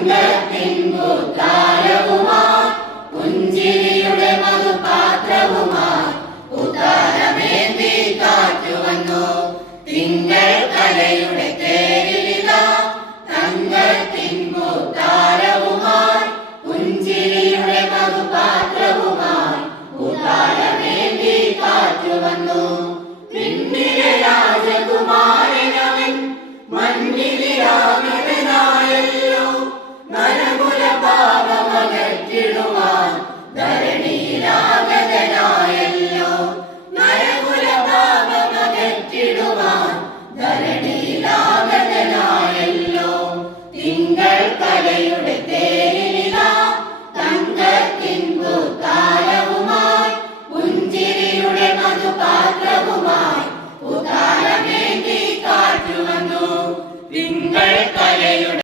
തങ്കത്തിൻപുത്താരവുമായി പുഞ്ചിരിയുടെ മധുപാത്രവുമായി ഉത്താരമേന്തി കാറ്റുവന്നു. തിങ്കൾ കലയുടെ തേരിലിതാ തങ്കത്തിൻപുത്താരവുമായി പുഞ്ചിരിയുടെ മധുപാത്രവുമായി ഉത്താരമേന്തി കാറ്റുവന്നു. പിന്നിലെ രാജകുമാരനവൻ മണ്ണിലെ